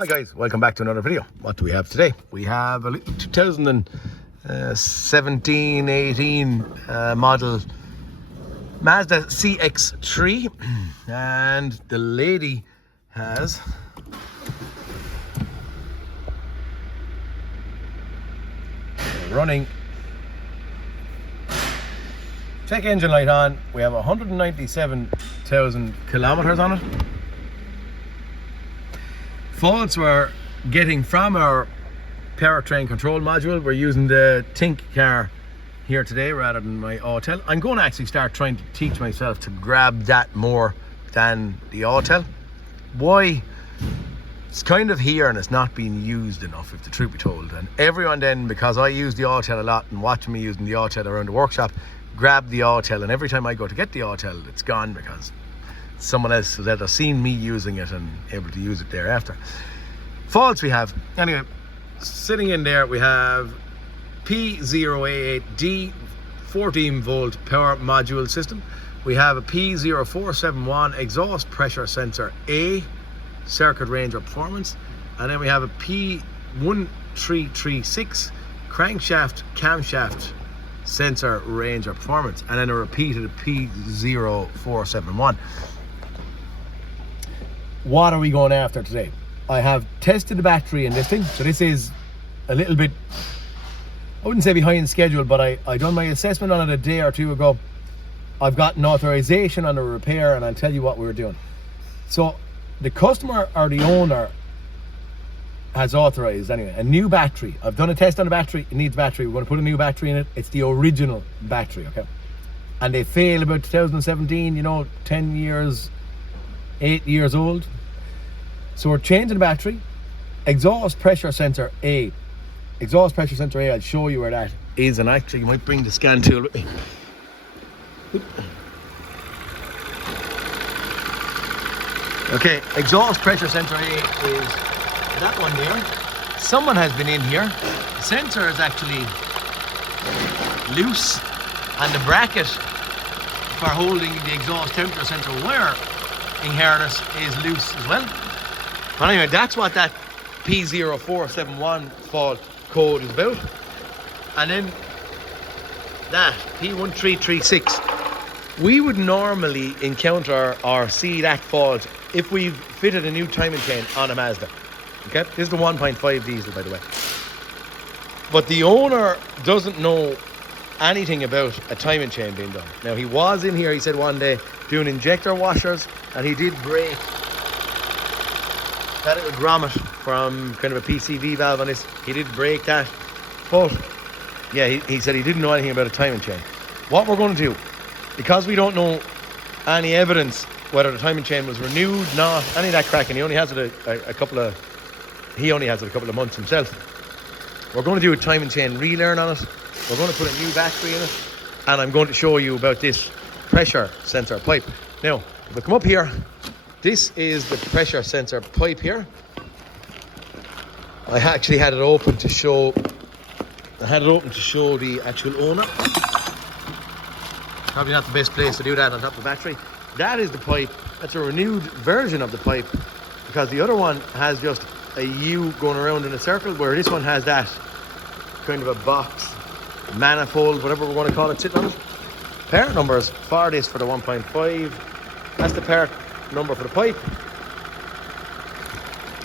Hi guys, welcome back to another video. What do we have today? We have a little 2017-18 model Mazda CX3, and the lady has running check engine light on. We have 197,000 kilometers on it. Faults we're getting from our powertrain control module. We're using the Tink car here today rather than my Autel. I'm going to actually start trying to teach myself to grab that more than the Autel. Why? It's kind of here and it's not being used enough, if the truth be told. And everyone then, because I use the Autel a lot and watching me using the Autel around the workshop, grab the Autel, and every time I go to get the Autel, it's gone because someone else has either seen me using it and able to use it thereafter. Faults we have, anyway, sitting in there we have P0471 14 volt power module system. We have a P0471 exhaust pressure sensor A, circuit range or performance, and then we have a P1336 crankshaft camshaft sensor range or performance, and then a repeat of the P0471. What are we going after today? I have tested the battery in this thing, so this is a little bit, I wouldn't say behind schedule, but I done my assessment on it a day or two ago. I've gotten authorization on the repair, and I'll tell you what we were doing. So the customer or the owner has authorized anyway a new battery. I've done a test on the battery. It needs battery. We're going to put a new battery in it. It's the original battery, okay? And they failed about 2017, you know, 10 years, 8 years old. So we're changing the battery. Exhaust pressure sensor A. Exhaust pressure sensor A, I'll show you where that is, and actually you might bring the scan tool with me. Okay, exhaust pressure sensor A is that one there. Someone has been in here. The sensor is actually loose, and the bracket for holding the exhaust temperature sensor wire in harness is loose as well. But anyway, that's what that P0471 fault code is about. And then that P1336, we would normally encounter or see that fault if we've fitted a new timing chain on a Mazda. Okay, this is the 1.5 diesel, by the way. But the owner doesn't know anything about a timing chain being done. Now, he was in here, he said one day, doing injector washers, and he did break that little grommet from kind of a PCV valve on this. He did break that, but yeah, he said he didn't know anything about a timing chain. What we're going to do, because we don't know any evidence whether the timing chain was renewed, not any of that cracking, he only has it a couple of months himself. We're going to do a timing chain relearn on it. We're going to put a new battery in it, and I'm going to show you about this pressure sensor pipe. Now, if I come up here, this is the pressure sensor pipe here. I actually had it open to show the actual owner. Probably not the best place to do that on top of the battery. That is the pipe. That's a renewed version of the pipe, because the other one has just a U going around in a circle, where this one has that kind of a box, manifold, whatever we want to call it, sitting on it. Part numbers for this, for the 1.5, that's the part number for the pipe.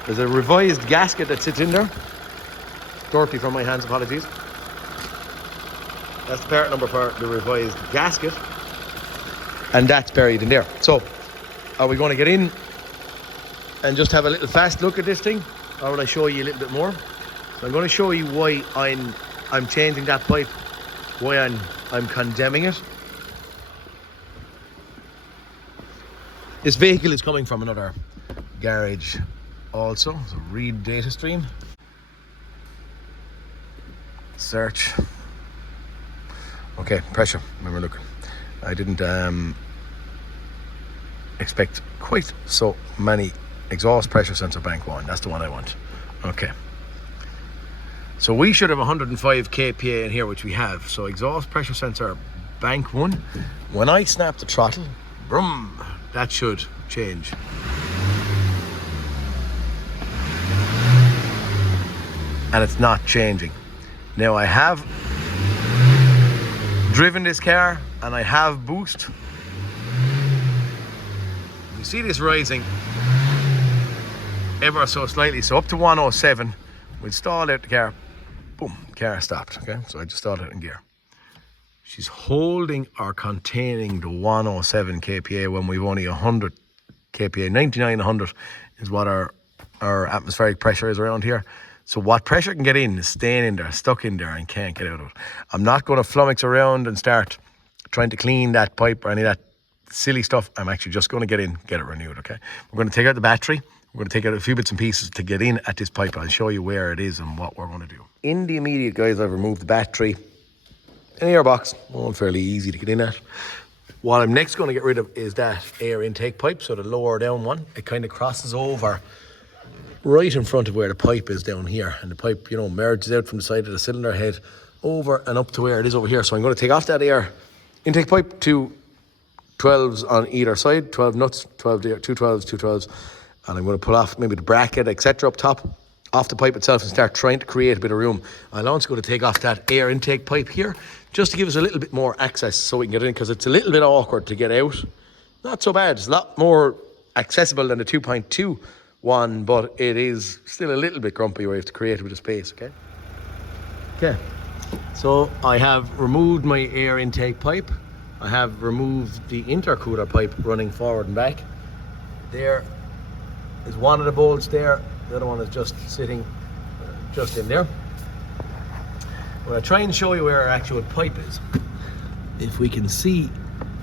There's a revised gasket that sits in there. Dirty from my hands, apologies. That's the part number for the revised gasket, and that's buried in there. So, are we going to get in and just have a little fast look at this thing, or will I show you a little bit more? So I'm going to show you why I'm changing that pipe, why I'm condemning it. This vehicle is coming from another garage also. So read data stream, search. Okay, pressure. Remember, look, I didn't expect quite so many. Exhaust pressure sensor bank 1, that's the one I want. Okay, so we should have 105 kPa in here, which we have. So exhaust pressure sensor bank 1, when I snap the throttle, boom, that should change. and it's not changing. Now I have driven this car and I have boost. You see this rising ever so slightly, so up to 107. We'll stall out the car. Boom, car stopped. Okay, so I just stalled it in gear. She's holding or containing the 107 kPa when we've only 100 kPa. 99, 100 is what our atmospheric pressure is around here. So what pressure can get in is staying in there, stuck in there, and can't get out of it. I'm not going to flummox around and start trying to clean that pipe or any of that silly stuff. I'm actually just going to get in, get it renewed, okay? We're going to take out the battery. We're going to take out a few bits and pieces to get in at this pipe. I'll show you where it is and what we're going to do. In the immediate, guys, I've removed the battery. An air box, all fairly easy to get in at. What I'm next going to get rid of is that air intake pipe, so the lower down one. It kind of crosses over right in front of where the pipe is down here. And the pipe, you know, merges out from the side of the cylinder head over and up to where it is over here. So I'm going to take off that air intake pipe, 2 12s on either side, 12 nuts, 12 there, 2 12s, 2 12s. And I'm going to pull off maybe the bracket, etc. up top, off the pipe itself, and start trying to create a bit of room. I'm also going to take off that air intake pipe here, just to give us a little bit more access so we can get in, because it's a little bit awkward to get out. Not so bad, it's a lot more accessible than the 2.2 one, but it is still a little bit grumpy where you have to create a bit of space, okay? Okay, so I have removed my air intake pipe. I have removed the intercooler pipe running forward and back. There is one of the bolts there. The other one is just sitting just in there. I'm going to try and show you where our actual pipe is. If we can see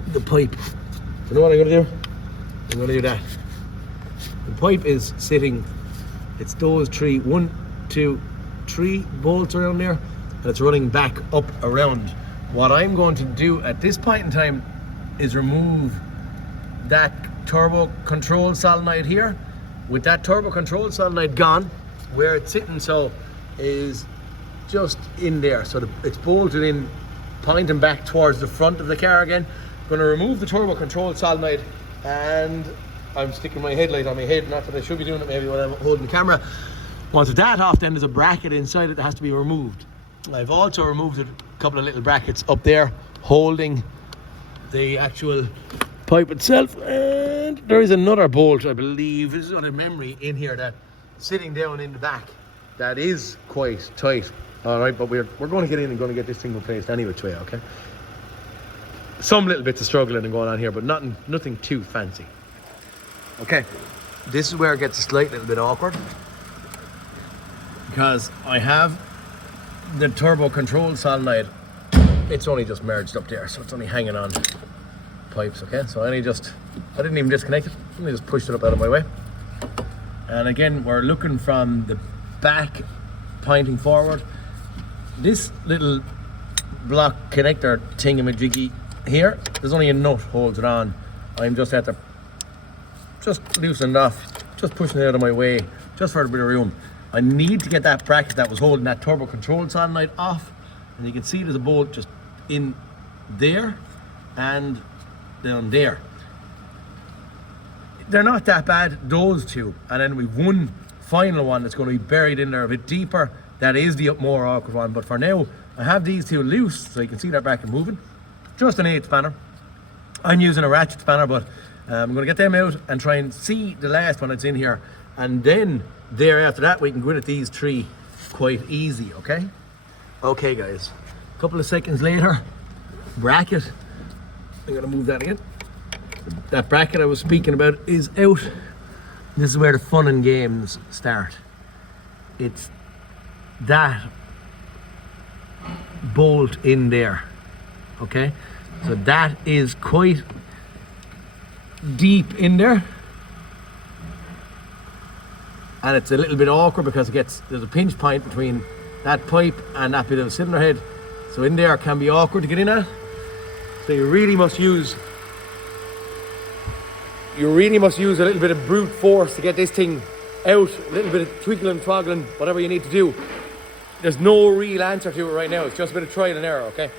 the pipe. You know what I'm going to do? I'm going to do that. The pipe is sitting, it's those 1, 2, 3 bolts around there, and it's running back up around. What I'm going to do at this point in time is remove that turbo control solenoid here. With that turbo control solenoid gone, where it's sitting so is just in there. So it's bolted in, pointing back towards the front of the car again. I'm going to remove the turbo control solenoid, and I'm sticking my headlight on my head, not that I should be doing it maybe when I'm holding the camera. Once that off, then there's a bracket inside it that has to be removed. I've also removed a couple of little brackets up there holding the actual pipe itself, and there is another bolt, I believe, this is on a memory in here, that sitting down in the back, that is quite tight. All right, but we're going to get in and going to get this thing replaced any which way, okay? Some little bits of struggling and going on here, but nothing too fancy. Okay, this is where it gets a slight little bit awkward, because I have the turbo control solenoid. It's only just merged up there, so it's only hanging on pipes, okay? So I didn't even disconnect it, I just pushed it up out of my way. And again, we're looking from the back pointing forward. This little block connector thingamajiggy here, there's only a nut holds it on. I'm just at the just loosened off, just pushing it out of my way, just for a bit of room. I need to get that bracket that was holding that turbo control solenoid off, and you can see there's a bolt just in there and down there. They're not that bad, those two, and then we've one final one that's going to be buried in there a bit deeper. That is the more awkward one, but for now I have these two loose, so you can see that bracket moving. Just an 8 spanner. I'm using a ratchet spanner, but I'm going to get them out and try and see the last one that's in here, and then there after that we can go in at these 3 quite easy, okay? Okay guys, a couple of seconds later, bracket, I'm going to move that in. That bracket I was speaking about is out. This is where the fun and games start. It's that bolt in there, okay? So that is quite deep in there, and it's a little bit awkward because there's a pinch point between that pipe and that bit of the cylinder head, so in there can be awkward to get in at. So you really must use a little bit of brute force to get this thing out, a little bit of twiggling, twoggling, whatever you need to do. There's no real answer to it right now, it's just a bit of trial and error, okay?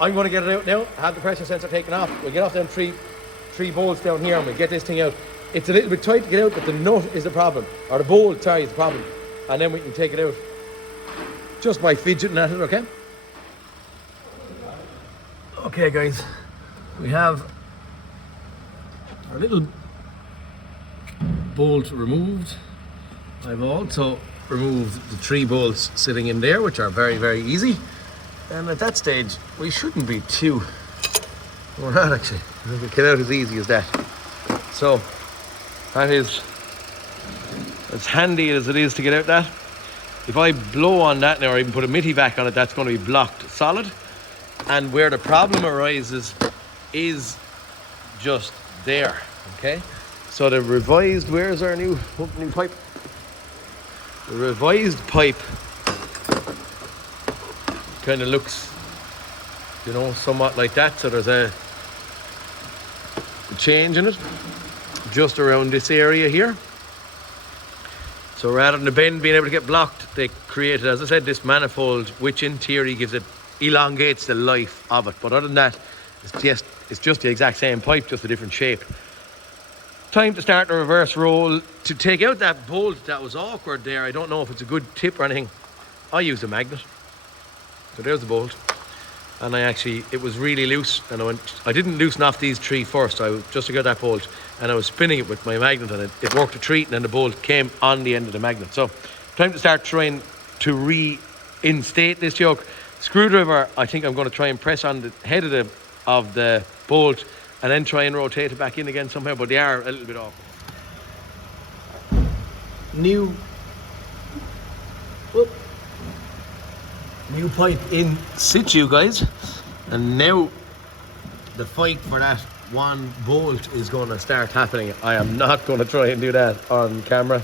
I'm going to get it out now, have the pressure sensor taken off, we'll get off them three bolts down here and we'll get this thing out. It's a little bit tight to get out, but the nut is the problem, or the bolt, sorry, is the problem, and then we can take it out. just by fidgeting at it, okay? Okay guys, we have our little bolt removed. I've also removed the 3 bolts sitting in there, which are very, very easy. And at that stage, we shouldn't be too... We're not actually. It came out as easy as that. So, that is as handy as it is to get out that. If I blow on that now, or even put a mitty vac on it, that's going to be blocked solid. And where the problem arises is just there, okay? So the revised, where's our new pipe? The revised pipe kind of looks, you know, somewhat like that. So there's a change in it, just around this area here. So rather than the bend being able to get blocked, they created, as I said, this manifold, which in theory gives it, elongates the life of it. But other than that, it's just the exact same pipe, just a different shape. Time to start the reverse roll. To take out that bolt that was awkward there, I don't know if it's a good tip or anything, I used a magnet. So there's the bolt. And it was really loose, and I didn't loosen off these 3 first, just to get that bolt, and I was spinning it with my magnet, and it worked a treat, and then the bolt came on the end of the magnet. So time to start trying to reinstate this yoke. Screwdriver, I think I'm going to try and press on the head of the bolt, and then try and rotate it back in again somehow, but they are a little bit off. New pipe in situ, guys, and now the fight for that one bolt is going to start happening. I am not going to try and do that on camera.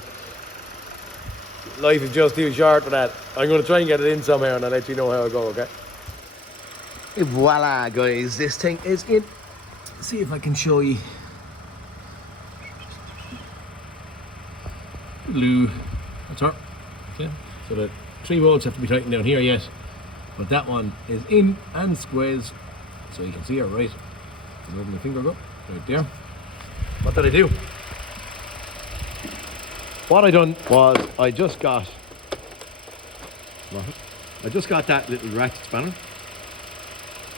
Life is just too short for that. I'm going to try and get it in somehow, and I'll let you know how I go, okay? Voila, guys, this thing is in. See if I can show you. Blue. That's her. Okay. So the 3 bolts have to be tightened down here yet, but that one is in and squeezed, so you can see her right. Where did my finger go? Right there. What did I do? What I done was I just got that little ratchet spanner,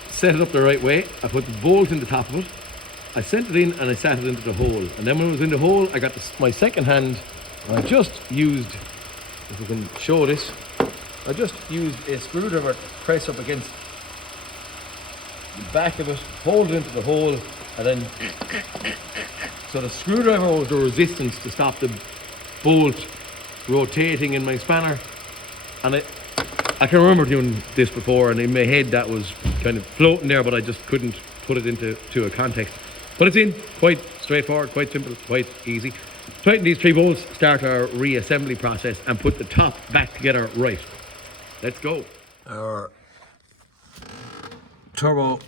set it up the right way. I put the bolt in the top of it. I sent it in and I sat it into the hole. And then when it was in the hole, I got my second hand, and I just used, if we can show this, I just used a screwdriver to press up against the back of it, hold it into the hole, and then, so the screwdriver was the resistance to stop the bolt rotating in my spanner. And I can remember doing this before, and in my head that was kind of floating there, but I just couldn't put it into a context. But it's in, quite straightforward, quite simple, quite easy. Tighten these 3 bolts, start our reassembly process, and put the top back together right. Let's go. Our turbo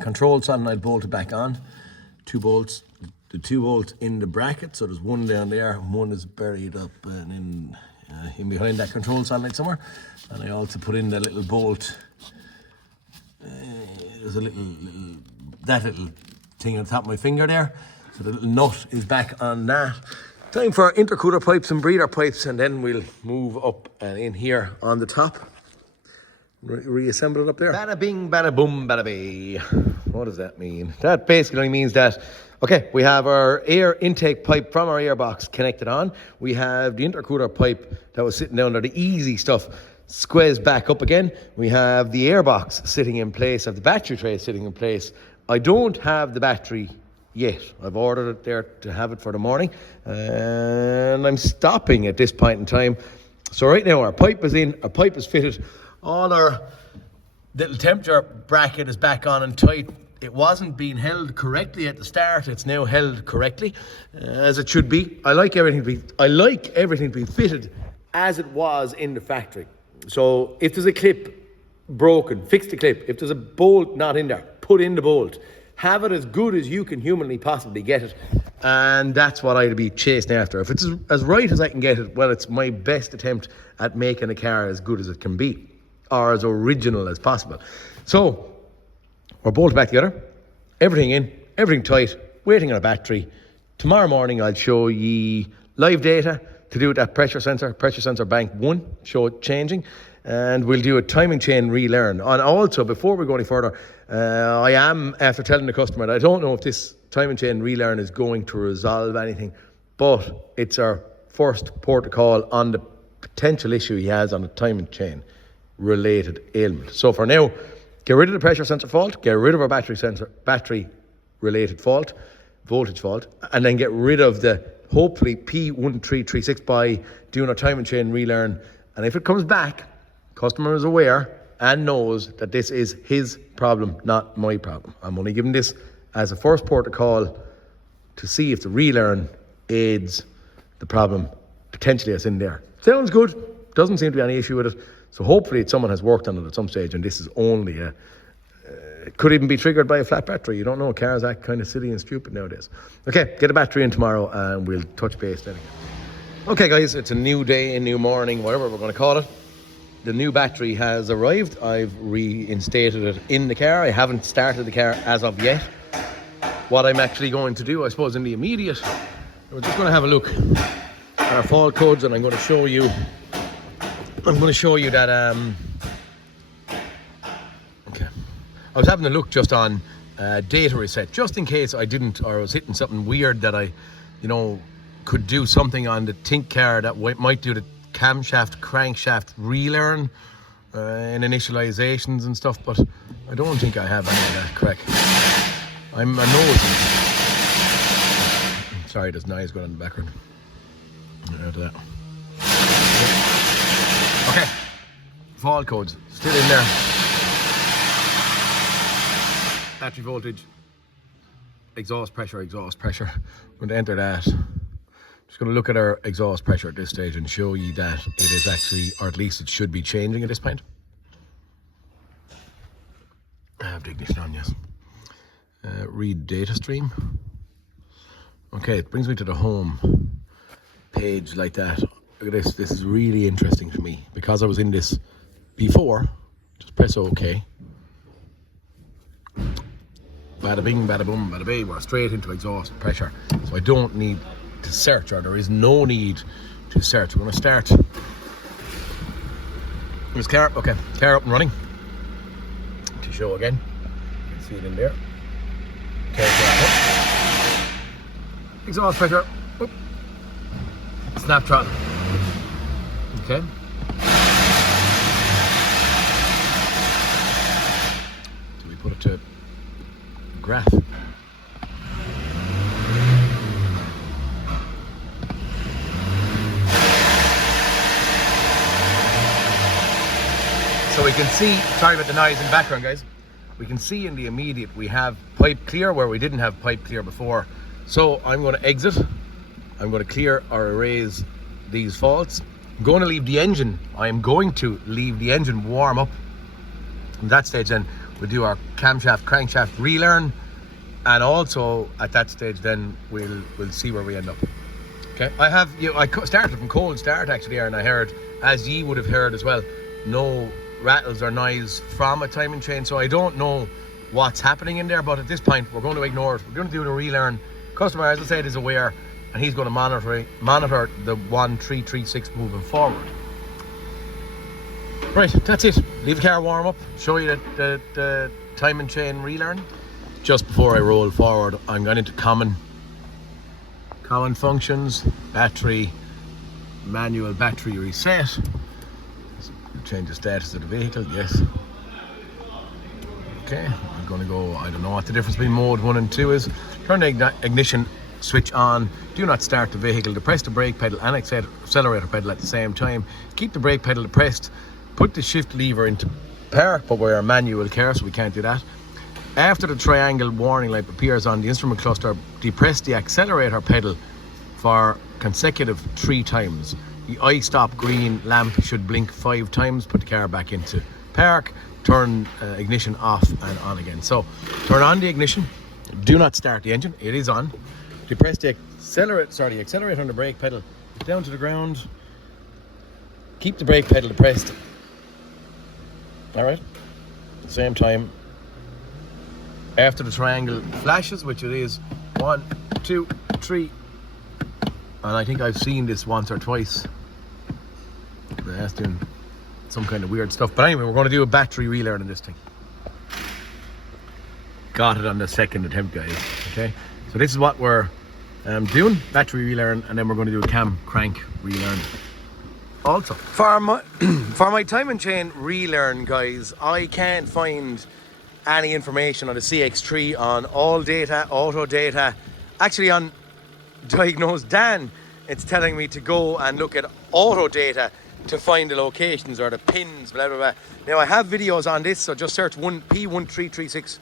control solenoid bolted back on. 2 bolts. The 2 bolts in the bracket, so there's one down there, and one is buried up and in behind that control solenoid somewhere. And I also put in the little bolt. There's a little thing on the top of my finger there. So the little nut is back on that. Time for intercooler pipes and breather pipes, and then we'll move up and in here on the top. Reassemble it up there. Bada bing, bada boom, bada bee. What does that mean? That basically means that, okay, we have our air intake pipe from our airbox connected on. We have the intercooler pipe that was sitting down there, the easy stuff, squeezed back up again. We have the airbox sitting in place, and the battery tray sitting in place. I don't have the battery yet. I've ordered it there to have it for the morning, and I'm stopping at this point in time. So right now our pipe is in, our pipe is fitted, all our little temperature bracket is back on and tight. It wasn't being held correctly at the start. It's now held correctly, as it should be. I like everything to be fitted as it was in the factory. So if there's a clip broken, fix the clip. If there's a bolt not in there, put in the bolt. Have it as good as you can humanly possibly get it. And that's what I'd be chasing after. If it's as right as I can get it, well, it's my best attempt at making a car as good as it can be, or as original as possible. So we're bolted back together, everything in, everything tight, waiting on a battery. Tomorrow morning I'll show ye live data, to do with that pressure sensor bank 1, show it changing. And we'll do a timing chain relearn. And also, before we go any further, I am, after telling the customer that I don't know if this timing chain relearn is going to resolve anything, but it's our first port of call on the potential issue he has on the timing chain related ailment. So for now, get rid of the pressure sensor fault, get rid of our battery related fault, voltage fault, and then get rid of the hopefully P1336 by doing a timing chain relearn. And if it comes back, customer is aware and knows that this is his problem, not my problem. I'm only giving this as a first port of call to see if the relearn aids the problem potentially that's in there. Sounds good. Doesn't seem to be any issue with it. So hopefully someone has worked on it at some stage, and this is only a it could even be triggered by a flat battery. You don't know. Cars act kind of silly and stupid nowadays. Okay, get a battery in tomorrow and we'll touch base then again. Okay guys, it's a new day, a new morning, whatever we're going to call it. The new battery has arrived. I've reinstated it in the car. I haven't started the car as of yet. What I'm actually going to do, I suppose, in the immediate, we're just going to have a look at our fault codes, and I'm going to show you that okay, I was having a look just on data reset, just in case I didn't, or I was hitting something weird that I, could do something on the Think car that might do the camshaft, crankshaft relearn in initializations and stuff, but I don't think I have any of that correct. I'm a nosy. Sorry, there's noise going on in the background. Out of that. Okay, fault codes still in there. Battery voltage, exhaust pressure. I'm going to enter that. Just going to look at our exhaust pressure at this stage and show you that it is actually, or at least it should be changing at this point. I have the ignition on, yes. Read data stream. Okay, it brings me to the home page like that. Look at this. This is really interesting for me because I was in this before. Just press OK. Bada bing, bada boom, bada bing. We're straight into exhaust pressure. So I don't need to search, or there is no need to search. We're going to start this car. Okay, car up and running. To show again. You can see it in there. Okay, exhaust pressure. Oop. Snap throttle. Okay. So we put it to graph. So we can see, sorry about the noise in the background guys, we can see in the immediate we have pipe clear where we didn't have pipe clear before. So I'm going to exit, I'm going to clear or erase these faults. I'm going to leave the engine, warm up. At that stage then we'll do our camshaft, crankshaft relearn, and also at that stage then we'll see where we end up. Okay, I started from cold start actually here, and I heard, as ye would have heard as well, no rattles or noise from a timing chain, so I don't know what's happening in there, but at this point we're going to ignore it. We're going to do the relearn. Customer, as I said, is aware, and he's going to monitor the 1336 moving forward. Right, that's it. Leave the car warm up, show you the timing chain relearn. Just before I roll forward, I'm going into common functions, battery, manual battery reset. Change the status of the vehicle, yes. Okay, I'm going to go, I don't know what the difference between mode 1 and 2 is. Turn the ignition switch on. Do not start the vehicle. Depress the brake pedal and accelerator pedal at the same time. Keep the brake pedal depressed. Put the shift lever into park, but we're a manual car, so we can't do that. After the triangle warning light appears on the instrument cluster, depress the accelerator pedal for consecutive 3 times. The I-stop green lamp should blink 5 times. Put the car back into park. Turn ignition off and on again. So turn on the ignition. Do not start the engine. It is on. Depress the accelerator on the brake pedal down to the ground. Keep the brake pedal depressed. All right. At the same time, after the triangle flashes, which it is 1, 2, 3, And I think I've seen this once or twice. That's doing some kind of weird stuff. But anyway, we're going to do a battery relearn on this thing. Got it on the second attempt, guys. Okay, so this is what we're doing, battery relearn, and then we're going to do a cam crank relearn. Also, for my time and chain relearn, guys, I can't find any information on the CX3 on all data, auto data. Actually, on Diagnostics Dan, it's telling me to go and look at auto data to find the locations or the pins, blah blah blah. Now I have videos on this, so just search P1336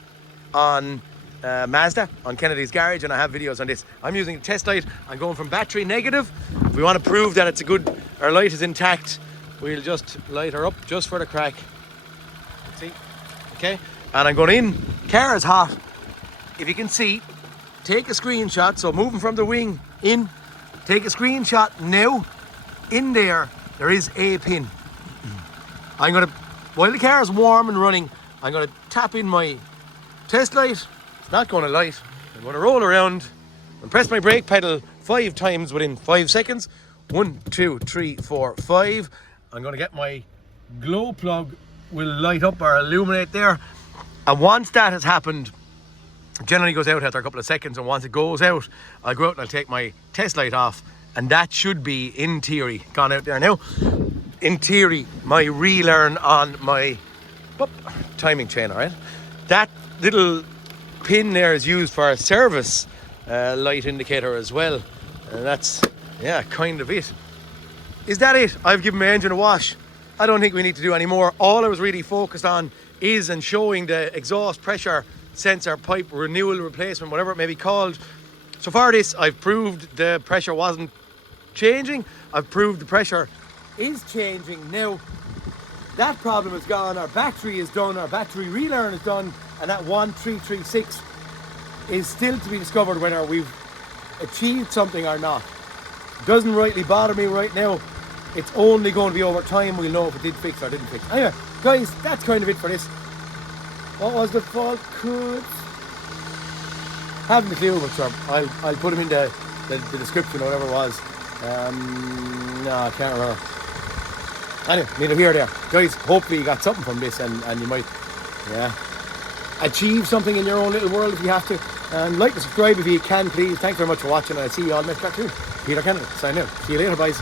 on Mazda on Kennedy's garage, and I have videos on this. I'm using a test light. I'm going from battery negative. If we want to prove that it's a good, our light is intact, we'll just light her up just for the crack. See? Okay? And I'm going in. Car is hot. If you can see, take a screenshot. So moving from the wing in, take a screenshot now. In there is a pin. I'm going to, while the car is warm and running, I'm going to tap in my test light. It's not going to light. I'm going to roll around and press my brake pedal 5 times within 5 seconds. 1, 2, 3, 4, 5. I'm going to get my glow plug, will light up or illuminate there. And once that has happened, it generally goes out after a couple of seconds, and once it goes out, I'll go out and I'll take my test light off, and that should be, in theory, gone out there now. In theory, my relearn on my timing chain, all right? That little pin there is used for a service light indicator as well, and that's, yeah, kind of it. Is that it? I've given my engine a wash. I don't think we need to do any more. All I was really focused on is and showing the exhaust pressure sensor pipe renewal, replacement, whatever it may be called. So far this, I've proved the pressure wasn't changing. I've proved the pressure is changing. Now, that problem is gone. Our battery is done. Our battery relearn is done. And that 1336 is still to be discovered whether we've achieved something or not. Doesn't rightly bother me right now. It's only going to be over time we'll know if it did fix or didn't fix. Anyway, guys, that's kind of it for this. What was the fault code? Haven't a clue, but sure, I'll put them in the description or whatever it was. No, I can't remember. Anyway, neither here or there. Guys, hopefully you got something from this, and you might, yeah, achieve something in your own little world if you have to. And like and subscribe if you can, please. Thanks very much for watching, and I'll see you all next cartoon. Peter Kennedy, signing out. See you later, boys.